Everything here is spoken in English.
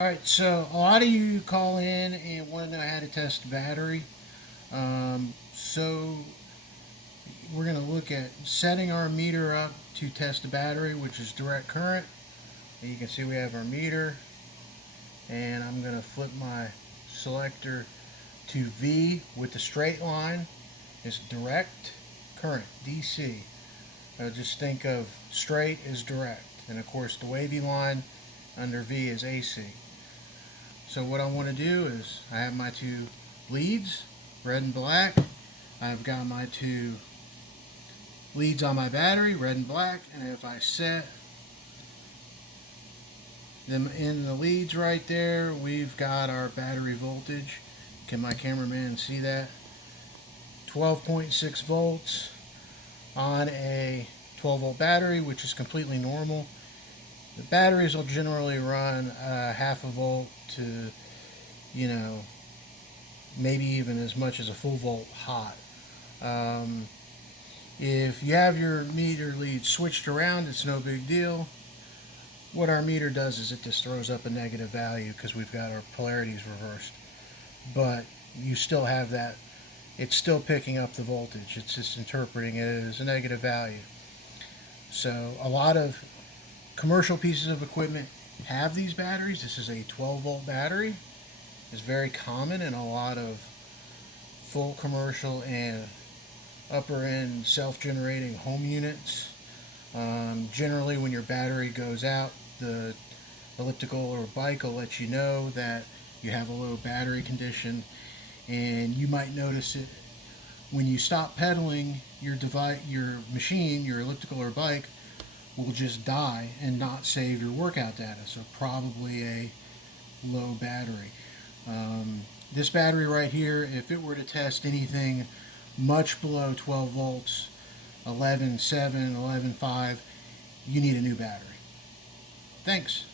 Alright, so a lot of you call in and want to know how to test the battery. So we're going to look at setting our meter up to test the battery, which is direct current. And you can see we have our meter, and I'm going to flip my selector to V with the straight line. It's direct current, DC. Just think of straight as direct, and of course the wavy line under V is AC. So what I want to do is I have my two leads, red and black. I've got my two leads on my battery, red and black, and if I set them in the leads right there, we've got our battery voltage. Can my cameraman see that? 12.6 volts on a 12 volt battery, which is completely normal. The batteries will generally run half a volt to, you know, maybe even as much as a full volt hot. If you have your meter lead switched around, it's no big deal. What our meter does is it just throws up a negative value because we've got our polarities reversed. But you still have that, it's still picking up the voltage. It's just interpreting it as a negative value. So a lot of commercial pieces of equipment have these batteries. This is a 12 volt battery. It's very common in a lot of full commercial and upper end self-generating home units. Generally when your battery goes out, the elliptical or bike will let you know that you have a low battery condition, and you might notice it when you stop pedaling. Your machine, your elliptical or bike, will just die and not save your workout data. So probably a low battery. This battery right here, if it were to test anything much below 12 volts, 11.7, 11.5, you need a new battery. Thanks.